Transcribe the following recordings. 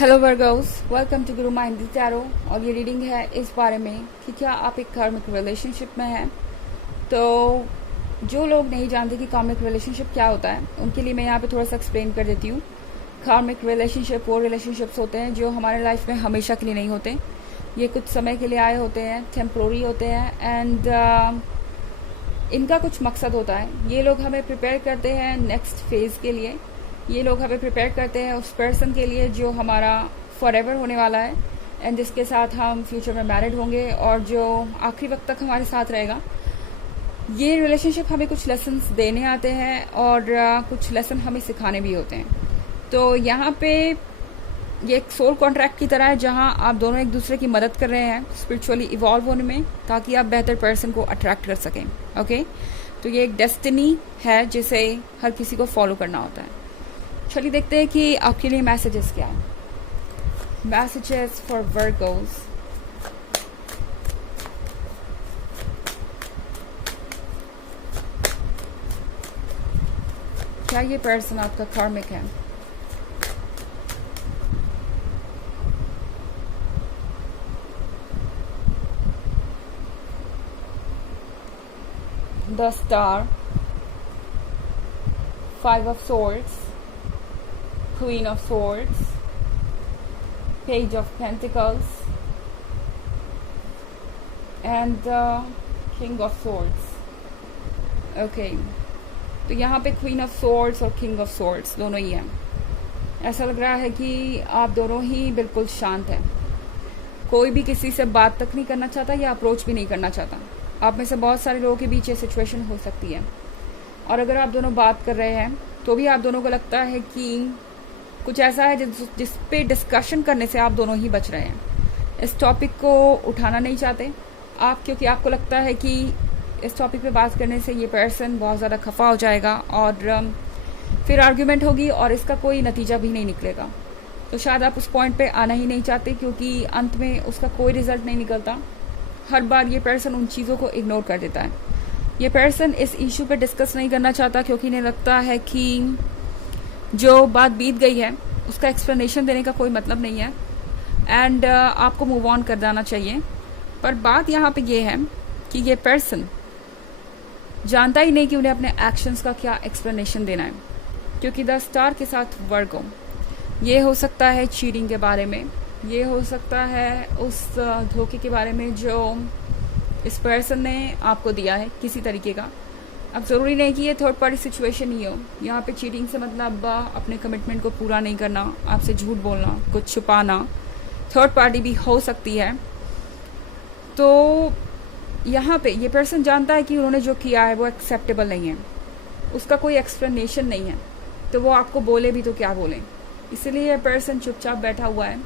Hello Virgo's, welcome to Guru mind tarot. और ये reading है इस बारे में कि क्या आप एक कार्मिक रिलेशनशिप में हैं। तो जो लोग नहीं जानते कि कार्मिक रिलेशनशिप क्या होता है, उनके लिए मैं यहाँ पे थोड़ा सा एक्सप्लेन कर देती हूँ। कार्मिक रिलेशनशिप वो रिलेशनशिप्स होते हैं जो हमारे लाइफ में हमेशा के लिए नहीं होते। ये कुछ समय के लिए आए होते हैं, टेम्प्रोरी होते हैं एंड इनका कुछ मकसद होता है। ये लोग हमें प्रिपेयर करते हैं नेक्स्ट फेज़ के लिए। ये लोग हमें प्रिपेयर करते हैं उस पर्सन के लिए जो हमारा फॉरएवर होने वाला है एंड जिसके साथ हम फ्यूचर में मैरिड होंगे और जो आखिरी वक्त तक हमारे साथ रहेगा। ये रिलेशनशिप हमें कुछ लेसन्स देने आते हैं और कुछ लेसन हमें सिखाने भी होते हैं। तो यहाँ पे ये एक सोल कॉन्ट्रैक्ट की तरह है जहाँ आप दोनों एक दूसरे की मदद कर रहे हैं स्पिरिचुअली इवॉल्व होने में, ताकि आप बेहतर पर्सन को अट्रैक्ट कर सकें। ओके, तो ये एक डेस्टिनी है जिसे हर किसी को फॉलो करना होता है। चलिए देखते हैं कि आपके लिए मैसेजेस क्या है। Messages for Virgo's. क्या ये पर्सन आपका कार्मिक है? The star, 5 of swords, Queen of Swords, Page of Pentacles, and the King of Swords. Okay, तो यहाँ पे Queen of Swords और King of Swords दोनों ही हैं। ऐसा लग रहा है कि आप दोनों ही बिल्कुल शांत हैं। कोई भी किसी से बात तक नहीं करना चाहता या अप्रोच भी नहीं करना चाहता। आप में से बहुत सारे लोगों के बीच ये सिचुएशन हो सकती है। और अगर आप दोनों बात कर रहे हैं तो भी आप दोनों को लगता है कि कुछ ऐसा है जिस पे डिस्कशन करने से आप दोनों ही बच रहे हैं। इस टॉपिक को उठाना नहीं चाहते आप, क्योंकि आपको लगता है कि इस टॉपिक पे बात करने से ये पर्सन बहुत ज़्यादा खफा हो जाएगा और फिर आर्ग्यूमेंट होगी और इसका कोई नतीजा भी नहीं निकलेगा। तो शायद आप उस पॉइंट पे आना ही नहीं चाहते, क्योंकि अंत में उसका कोई रिजल्ट नहीं निकलता। हर बार ये पर्सन उन चीज़ों को इग्नोर कर देता है। ये पर्सन इस इशू पे डिस्कस नहीं करना चाहता, क्योंकि इन्हें लगता है कि जो बात बीत गई है उसका एक्सप्लेनेशन देने का कोई मतलब नहीं है एंड आपको मूव ऑन कर जाना चाहिए। पर बात यहाँ पे ये है कि ये पर्सन जानता ही नहीं कि उन्हें अपने एक्शंस का क्या एक्सप्लेनेशन देना है, क्योंकि द स्टार के साथ वर्गो, ये हो सकता है चीटिंग के बारे में, ये हो सकता है उस धोखे के बारे में जो इस पर्सन ने आपको दिया है किसी तरीके का। अब ज़रूरी नहीं कि ये थर्ड पार्टी सिचुएशन ही हो। यहाँ पे चीटिंग से मतलब अपने कमिटमेंट को पूरा नहीं करना, आपसे झूठ बोलना, कुछ छुपाना, थर्ड पार्टी भी हो सकती है। तो यहाँ पे ये पर्सन जानता है कि उन्होंने जो किया है वो एक्सेप्टेबल नहीं है, उसका कोई एक्सप्लेनेशन नहीं है, तो वो आपको बोले भी तो क्या बोलें। इसलिए ये पर्सन चुपचाप बैठा हुआ है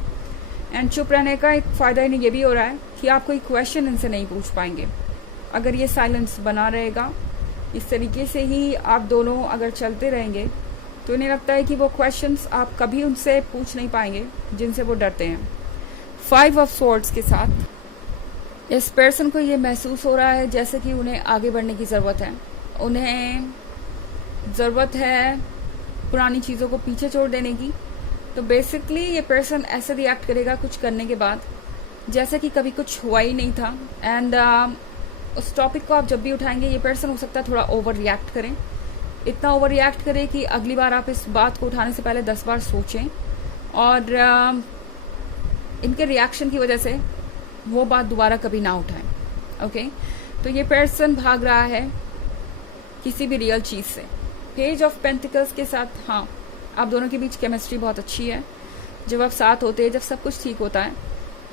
एंड चुप रहने का एक फ़ायदा इन्हें ये भी हो रहा है कि आप कोई क्वेश्चन इनसे नहीं पूछ पाएंगे। अगर ये साइलेंस बना रहेगा, इस तरीके से ही आप दोनों अगर चलते रहेंगे, तो इन्हें लगता है कि वो क्वेश्चंस आप कभी उनसे पूछ नहीं पाएंगे जिनसे वो डरते हैं। 5 of Swords के साथ इस पर्सन को ये महसूस हो रहा है जैसे कि उन्हें आगे बढ़ने की ज़रूरत है। उन्हें ज़रूरत है पुरानी चीज़ों को पीछे छोड़ देने की। तो बेसिकली ये पर्सन ऐसे रिएक्ट करेगा कुछ करने के बाद जैसे कि कभी कुछ हुआ ही नहीं था एंड उस टॉपिक को आप जब भी उठाएंगे ये पर्सन हो सकता है थोड़ा ओवर रिएक्ट करें, इतना ओवर रिएक्ट करें कि अगली बार आप इस बात को उठाने से पहले 10 बार सोचें और इनके रिएक्शन की वजह से वो बात दोबारा कभी ना उठाएं। ओके, तो ये पर्सन भाग रहा है किसी भी रियल चीज़ से। पेज ऑफ पेंटिकल्स के साथ हाँ, आप दोनों के बीच केमिस्ट्री बहुत अच्छी है। जब आप साथ होते हैं, जब सब कुछ ठीक होता है,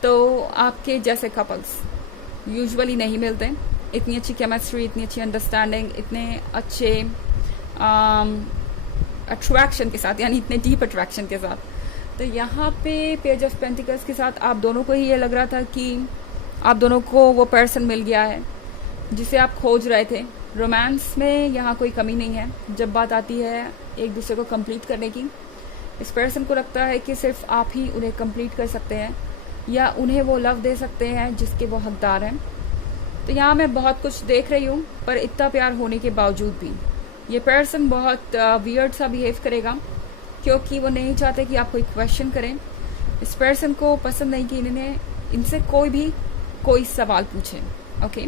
तो आपके जैसे कपल्स यूजुअली नहीं मिलते। इतनी अच्छी केमिस्ट्री, इतनी अच्छी अंडरस्टैंडिंग, इतने अच्छे अट्रैक्शन के साथ, यानी इतने डीप अट्रैक्शन के साथ। तो यहाँ पे पेज ऑफ पेंटिकल्स के साथ आप दोनों को ही ये लग रहा था कि आप दोनों को वो पर्सन मिल गया है जिसे आप खोज रहे थे। रोमांस में यहाँ कोई कमी नहीं है जब बात आती है एक दूसरे को कंप्लीट करने की। इस पर्सन को लगता है कि सिर्फ आप ही उन्हें कंप्लीट कर सकते हैं या उन्हें वो लव दे सकते हैं जिसके वो हकदार हैं। तो यहाँ मैं बहुत कुछ देख रही हूँ, पर इतना प्यार होने के बावजूद भी ये पर्सन बहुत वियर्ड सा बिहेव करेगा, क्योंकि वो नहीं चाहते कि आप कोई क्वेश्चन करें इस पर्सन को पसंद नहीं कि इनसे कोई सवाल पूछे। ओके,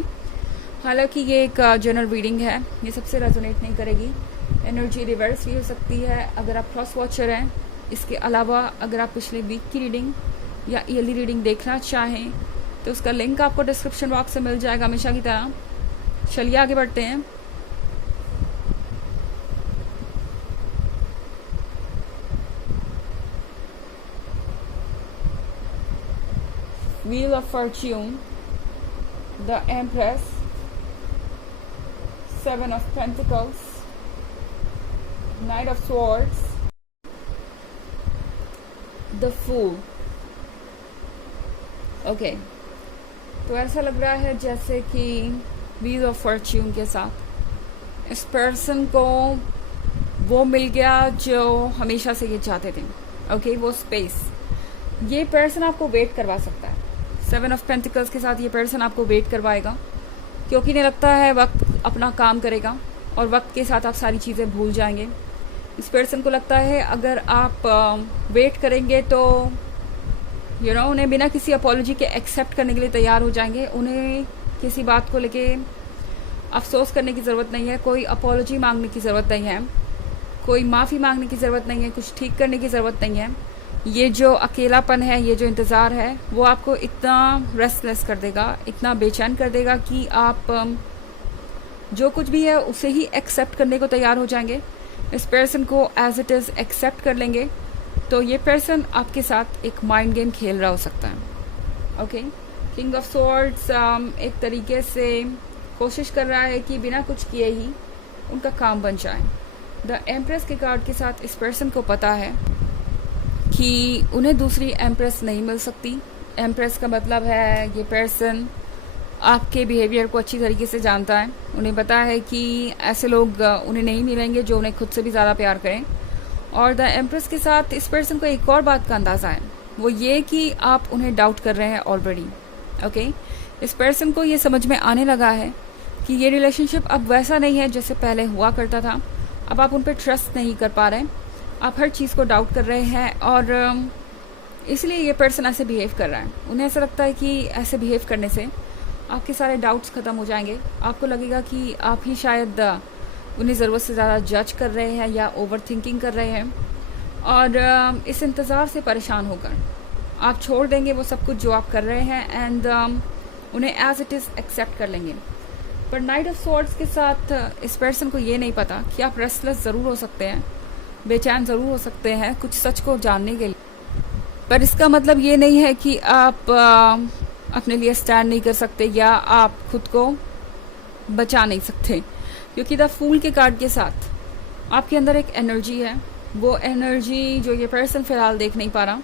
हालांकि ये एक जनरल रीडिंग है, ये सबसे रेजोनेट नहीं करेगी। एनर्जी रिवर्स भी हो सकती है अगर आप क्रॉस वॉचर हैं। इसके अलावा अगर आप पिछले वीक की रीडिंग या ईयरली रीडिंग देखना चाहें तो उसका लिंक आपको डिस्क्रिप्शन बॉक्स में मिल जाएगा हमेशा की तरह। चलिए आगे बढ़ते हैं। Wheel of Fortune, the Empress, Seven of Pentacles, Knight of Swords, the Fool। Okay, तो ऐसा लग रहा है जैसे कि व्हील ऑफ फॉर्च्यून के साथ इस पर्सन को वो मिल गया जो हमेशा से ये चाहते थे। ओके, वो स्पेस। ये पर्सन आपको वेट करवा सकता है। सेवन ऑफ पेंटिकल्स के साथ ये पर्सन आपको वेट करवाएगा, क्योंकि इन्हें लगता है वक्त अपना काम करेगा और वक्त के साथ आप सारी चीज़ें भूल जाएंगे। इस पर्सन को लगता है अगर आप वेट करेंगे तो उन्हें बिना किसी अपॉलॉजी के एक्सेप्ट करने के लिए तैयार हो जाएंगे। उन्हें किसी बात को लेके अफसोस करने की ज़रूरत नहीं है, कोई अपॉलॉजी मांगने की ज़रूरत नहीं है, कोई माफ़ी मांगने की ज़रूरत नहीं है, कुछ ठीक करने की ज़रूरत नहीं है। ये जो अकेलापन है, ये जो इंतज़ार है, वो आपको इतना रेस्टलेस कर देगा, इतना बेचैन कर देगा कि आप जो कुछ भी है उसे ही एक्सेप्ट करने को तैयार हो जाएंगे। इस पर्सन को एज इट इज़ एक्सेप्ट कर लेंगे तो ये पर्सन आपके साथ एक माइंड गेम खेल रहा हो सकता है। ओके, किंग ऑफ स्वॉर्ड्स एक तरीके से कोशिश कर रहा है कि बिना कुछ किए ही उनका काम बन जाए। द एम्प्रेस के कार्ड के साथ इस पर्सन को पता है कि उन्हें दूसरी एम्प्रेस नहीं मिल सकती। एम्प्रेस का मतलब है ये पर्सन आपके बिहेवियर को अच्छी तरीके से जानता है। उन्हें पता है कि ऐसे लोग उन्हें नहीं मिलेंगे जो उन्हें खुद से भी ज़्यादा प्यार करें। और द एम्प्रेस के साथ इस पर्सन को एक और बात का अंदाज़ा है, वो ये कि आप उन्हें डाउट कर रहे हैं ऑलरेडी। ओके, इस पर्सन को ये समझ में आने लगा है कि ये रिलेशनशिप अब वैसा नहीं है जैसे पहले हुआ करता था। अब आप उन पर ट्रस्ट नहीं कर पा रहे, आप हर चीज़ को डाउट कर रहे हैं और इसलिए ये पर्सन ऐसे बिहेव कर रहा है। उन्हें ऐसा लगता है कि ऐसे बिहेव करने से आपके सारे डाउट्स ख़त्म हो जाएंगे। आपको लगेगा कि आप ही शायद उन्हें ज़रूरत से ज़्यादा जज कर रहे हैं या ओवर थिंकिंग कर रहे हैं, और इस इंतज़ार से परेशान होकर आप छोड़ देंगे वो सब कुछ जो आप कर रहे हैं एंड उन्हें एज इट इज़ एक्सेप्ट कर लेंगे। पर नाइट ऑफ स्वॉर्ड्स के साथ इस पर्सन को ये नहीं पता कि आप रेस्टलेस ज़रूर हो सकते हैं, बेचैन ज़रूर हो सकते हैं कुछ सच को जानने के लिए, पर इसका मतलब ये नहीं है कि आप अपने लिए स्टैंड नहीं कर सकते या आप खुद को बचा नहीं सकते। क्योंकि द फूल के कार्ड के साथ आपके अंदर एक एनर्जी है, वो एनर्जी जो ये पर्सन फिलहाल देख नहीं पा रहा।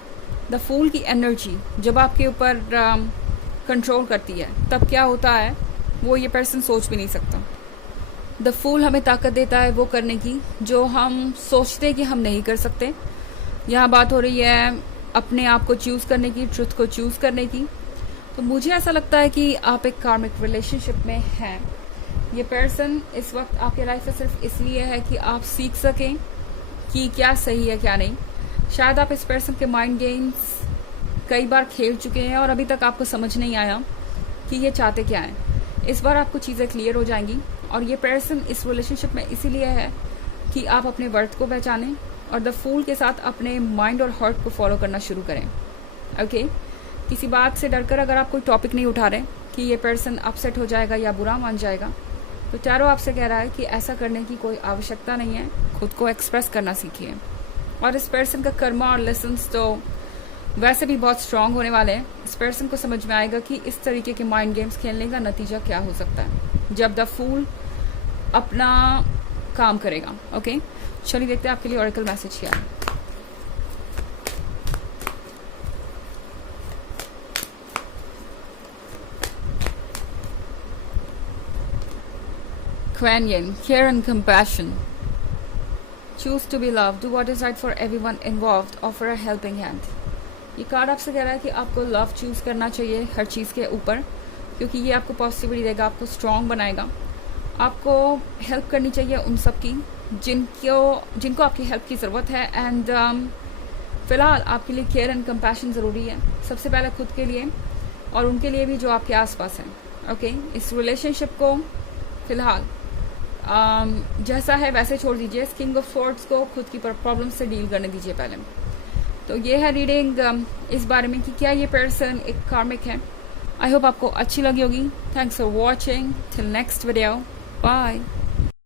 द फूल की एनर्जी जब आपके ऊपर कंट्रोल करती है तब क्या होता है वो ये पर्सन सोच भी नहीं सकता। द फूल हमें ताकत देता है वो करने की जो हम सोचते हैं कि हम नहीं कर सकते। यहाँ बात हो रही है अपने आप को चूज़ करने की, ट्रुथ को चूज़ करने की। तो मुझे ऐसा लगता है कि आप एक कार्मिक रिलेशनशिप में हैं। ये पर्सन इस वक्त आपके लाइफ में सिर्फ इसलिए है कि आप सीख सकें कि क्या सही है क्या नहीं। शायद आप इस पर्सन के माइंड गेम्स कई बार खेल चुके हैं और अभी तक आपको समझ नहीं आया कि ये चाहते क्या हैं। इस बार आपको चीज़ें क्लियर हो जाएंगी और ये पर्सन इस रिलेशनशिप में इसीलिए है कि आप अपने वर्थ को पहचानें और द फूल के साथ अपने माइंड और हार्ट को फॉलो करना शुरू करें। ओके, किसी बात से डरकर अगर आप कोई टॉपिक नहीं उठा रहे कि ये पर्सन अपसेट हो जाएगा या बुरा मान जाएगा, तो चारों आपसे कह रहा है कि ऐसा करने की कोई आवश्यकता नहीं है, खुद को एक्सप्रेस करना सीखिए। और इस पर्सन का कर्मा और लेसन्स तो वैसे भी बहुत स्ट्रांग होने वाले हैं। इस पर्सन को समझ में आएगा कि इस तरीके के माइंड गेम्स खेलने का नतीजा क्या हो सकता है जब द फूल अपना काम करेगा। ओके, चलिए देखते हैं आपके लिए ऑरेकल मैसेज क्या है। Kuan Yin, care and compassion. Choose to be loved. Do what is right for everyone involved. Offer a helping hand. ये कार्ड आपसे कह रहा है कि आपको लव चूज़ करना चाहिए हर चीज़ के ऊपर, क्योंकि ये आपको पॉजिटिविटी देगा, आपको स्ट्रॉन्ग बनाएगा। आपको हेल्प करनी चाहिए उन सब की जिनको आपकी हेल्प की ज़रूरत है। एंड फिलहाल आपके लिए केयर एंड कंपैशन ज़रूरी है, सबसे पहले खुद के लिए और उनके लिए भी जो आपके आसपास हैं। ओके, इस रिलेशनशिप को फिलहाल जैसा है वैसे छोड़ दीजिए। किंग ऑफ स्वॉर्ड्स को खुद की प्रॉब्लम से डील करने दीजिए पहले। तो ये है रीडिंग इस बारे में कि क्या ये पर्सन एक कार्मिक है। आई होप आपको अच्छी लगी होगी। Thanks for watching, till next video, bye.